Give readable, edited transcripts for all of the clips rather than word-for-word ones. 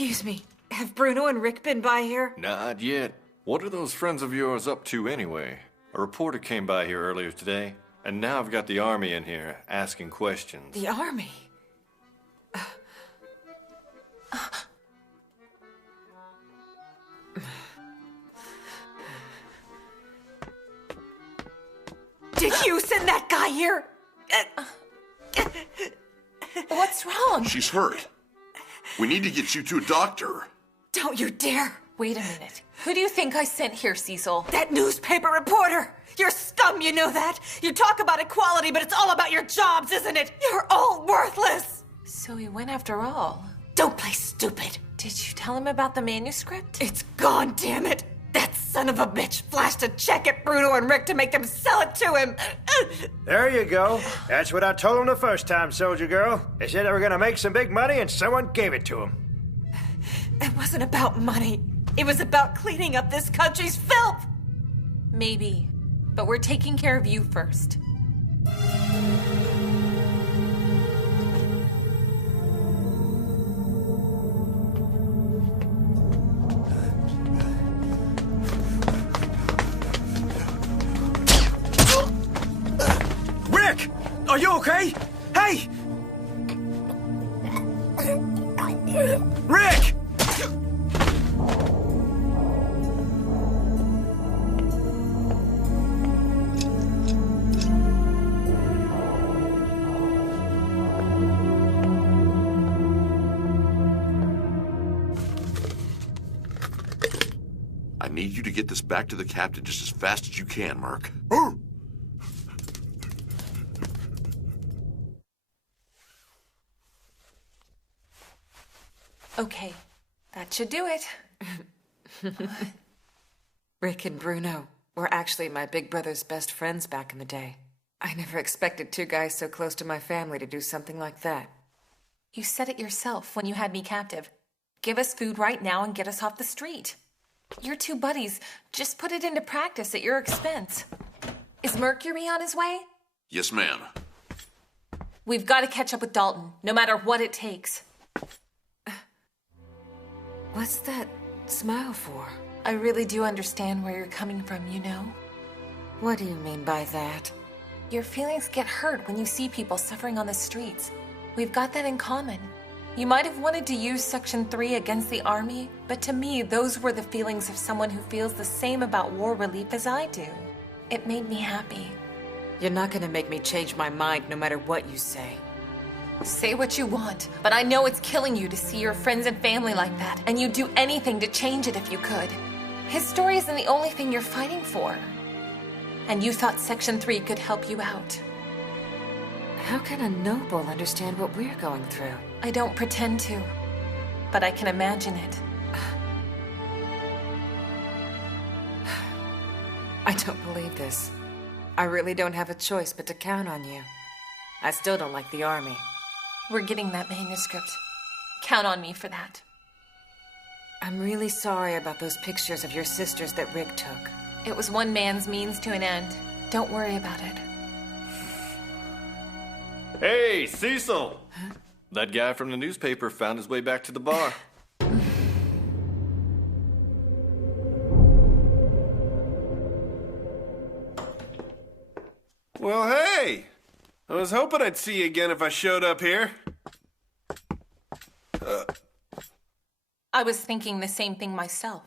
Excuse me, have Bruno and Rick been by here? Not yet. What are those friends of yours up to anyway? A reporter came by here earlier today, and now I've got the army in here asking questions. The army? Did you send that guy here? What's wrong? She's hurt. We need to get you to a doctor. Don't you dare! Wait a minute. Who do you think I sent here, Cecil? That newspaper reporter! You're scum, you know that? You talk about equality, but it's all about your jobs, isn't it? You're all worthless! So he went after all. Don't play stupid. Did you tell him about the manuscript? It's gone, damn it! That son of a bitch flashed a check at Bruno and Rick to make them sell it to him! There you go. That's what I told them the first time, soldier girl. They said they were gonna make some big money and someone gave it to them. It wasn't about money. It was about cleaning up this country's filth! Maybe. But we're taking care of you first. Rick! Are you okay? Hey! Rick! I need you to get this back to the captain just as fast as you can, Merc. Okay, that should do it. Rick and Bruno were actually my big brother's best friends back in the day. I never expected two guys so close to my family to do something like that. You said it yourself when you had me captive. Give us food right now and get us off the street. Your two buddies just put it into practice at your expense. Is Mercury on his way? Yes, ma'am. We've got to catch up with Dalton, no matter what it takes. What's that smile for? I really do understand where you're coming from, you know? What do you mean by that? Your feelings get hurt when you see people suffering on the streets. We've got that in common. You might have wanted to use Section 3 against the Army, but to me, those were the feelings of someone who feels the same about war relief as I do. It made me happy. You're not gonna make me change my mind no matter what you say. Say what you want, but I know it's killing you to see your friends and family like that, and you'd do anything to change it if you could. His story isn't the only thing you're fighting for. And you thought Section 3 could help you out. How can a noble understand what we're going through? I don't pretend to, but I can imagine it. I don't believe this. I really don't have a choice but to count on you. I still don't like the Army. We're getting that manuscript. Count on me for that. I'm really sorry about those pictures of your sisters that Rick took. It was one man's means to an end. Don't worry about it. Hey, Cecil! Huh? That guy from the newspaper found his way back to the bar. Well, hey! I was hoping I'd see you again if I showed up here. I was thinking the same thing myself.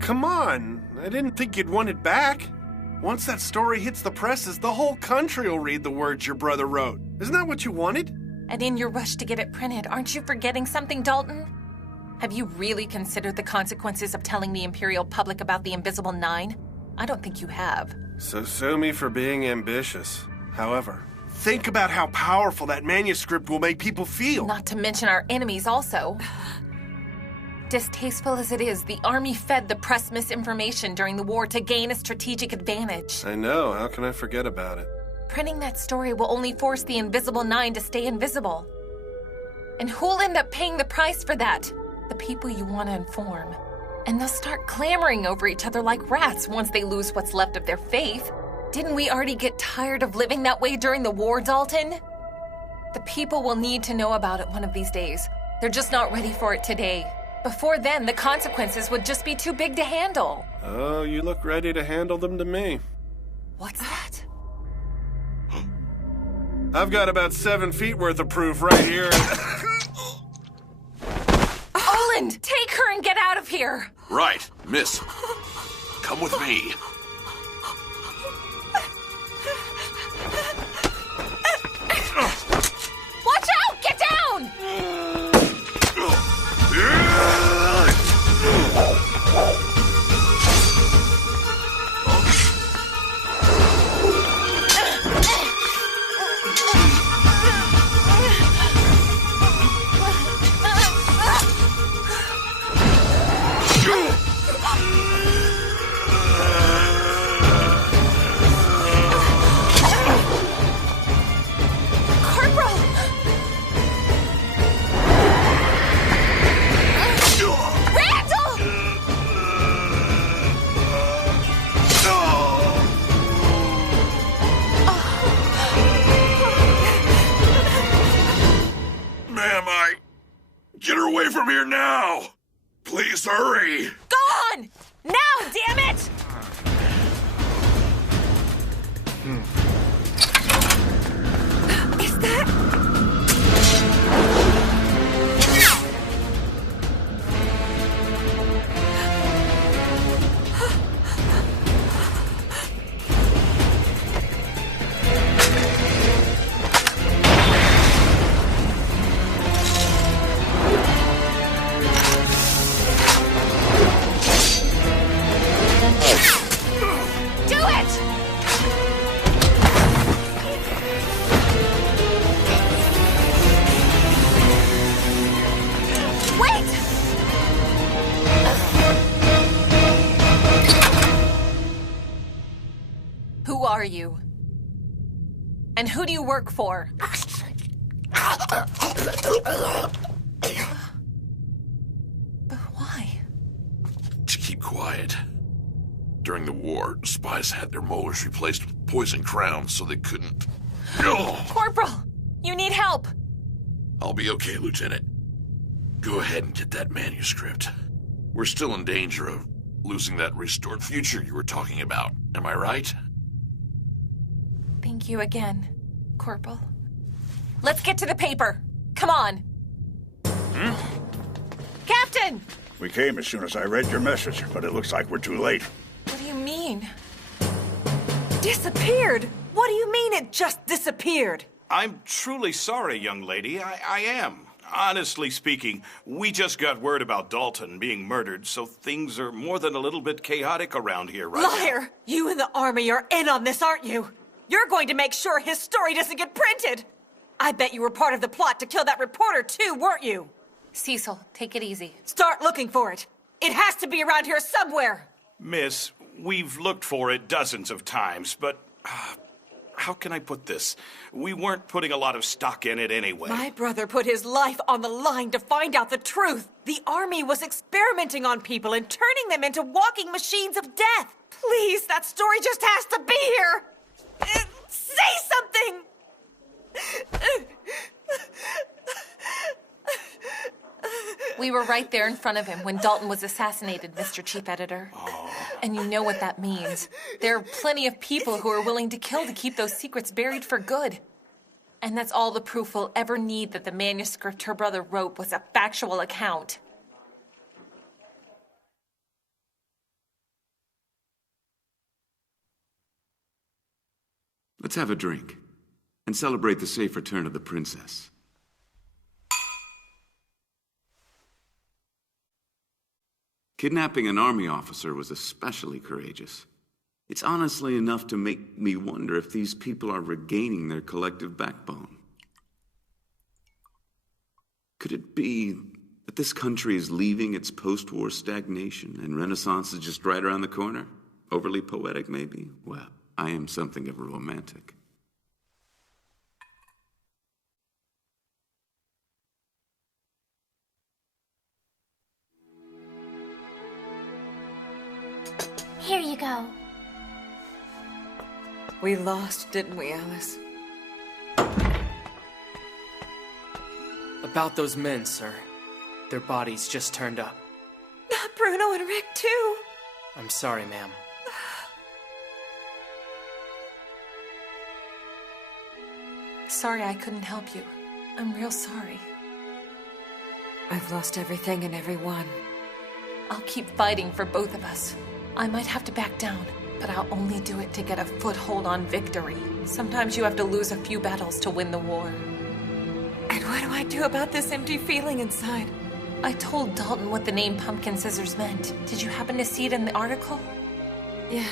Come on, I didn't think you'd want it back. Once that story hits the presses, the whole country will read the words your brother wrote. Isn't that what you wanted? And in your rush to get it printed, aren't you forgetting something, Dalton? Have you really considered the consequences of telling the Imperial public about the Invisible Nine? I don't think you have. So sue me for being ambitious. However, think about how powerful that manuscript will make people feel. Not to mention our enemies also. Distasteful as it is, the Army fed the press misinformation during the war to gain a strategic advantage. I know, how can I forget about it? Printing that story will only force the Invisible Nine to stay invisible. And who'll end up paying the price for that? The people you want to inform. And they'll start clamoring over each other like rats once they lose what's left of their faith. Didn't we already get tired of living that way during the war, Dalton? The people will need to know about it one of these days. They're just not ready for it today. Before then, the consequences would just be too big to handle. Oh, you look ready to handle them to me. What's that? I've got about 7 feet worth of proof right here. Olin, take her and get out of here! Right, miss. Come with me. Watch out! Get down! Corporal! Randall! Ma'am, get her away from here now! Please hurry! Go on! Now, damn it! Is that... Do it! Wait! Who are you? And who do you work for? But why? To keep quiet. During the war, spies had their molars replaced with poison crowns so they couldn't... No! Corporal, you need help. I'll be okay, Lieutenant. Go ahead and get that manuscript. We're still in danger of losing that restored future you were talking about. Am I right? Thank you again, Corporal. Let's get to the paper. Come on. Captain! We came as soon as I read your message, but it looks like we're too late. What do you mean? Disappeared? What do you mean it just disappeared? I'm truly sorry, young lady. I am. Honestly speaking, we just got word about Dalton being murdered, so things are more than a little bit chaotic around here right now. Liar! You and the army are in on this, aren't you? You're going to make sure his story doesn't get printed! I bet you were part of the plot to kill that reporter too, weren't you? Cecil, take it easy. Start looking for it. It has to be around here somewhere. Miss, we've looked for it dozens of times, but how can I put this? We weren't putting a lot of stock in it anyway. My brother put his life on the line to find out the truth. The army was experimenting on people and turning them into walking machines of death. Please, that story just has to be here. Say something! We were right there in front of him when Dalton was assassinated, Mr. Chief Editor. And you know what that means. There are plenty of people who are willing to kill to keep those secrets buried for good. And that's all the proof we'll ever need that the manuscript her brother wrote was a factual account. Let's have a drink and celebrate the safe return of the princess. Kidnapping an army officer was especially courageous. It's honestly enough to make me wonder if these people are regaining their collective backbone. Could it be that this country is leaving its post-war stagnation and Renaissance is just right around the corner? Overly poetic, maybe? Well, I am something of a romantic. Here you go. We lost, didn't we, Alice? About those men, sir. Their bodies just turned up. Not Bruno and Rick, too. I'm sorry, ma'am. Sorry I couldn't help you. I'm real sorry. I've lost everything and everyone. I'll keep fighting for both of us. I might have to back down, but I'll only do it to get a foothold on victory. Sometimes you have to lose a few battles to win the war. And what do I do about this empty feeling inside? I told Dalton what the name Pumpkin Scissors meant. Did you happen to see it in the article? Yeah.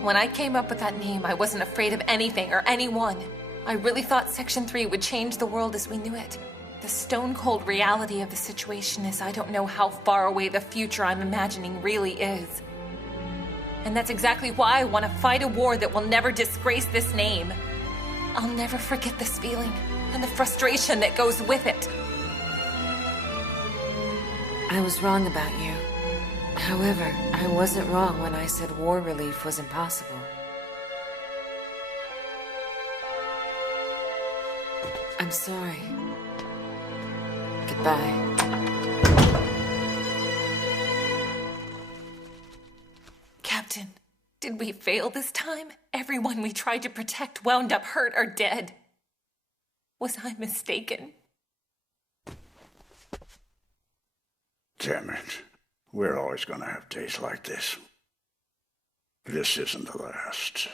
When I came up with that name, I wasn't afraid of anything or anyone. I really thought Section 3 would change the world as we knew it. The stone-cold reality of the situation is I don't know how far away the future I'm imagining really is. And that's exactly why I want to fight a war that will never disgrace this name. I'll never forget this feeling and the frustration that goes with it. I was wrong about you. However, I wasn't wrong when I said war relief was impossible. I'm sorry. Goodbye. Captain, did we fail this time? Everyone we tried to protect wound up hurt or dead. Was I mistaken? Damn it. We're always gonna have days like this. This isn't the last.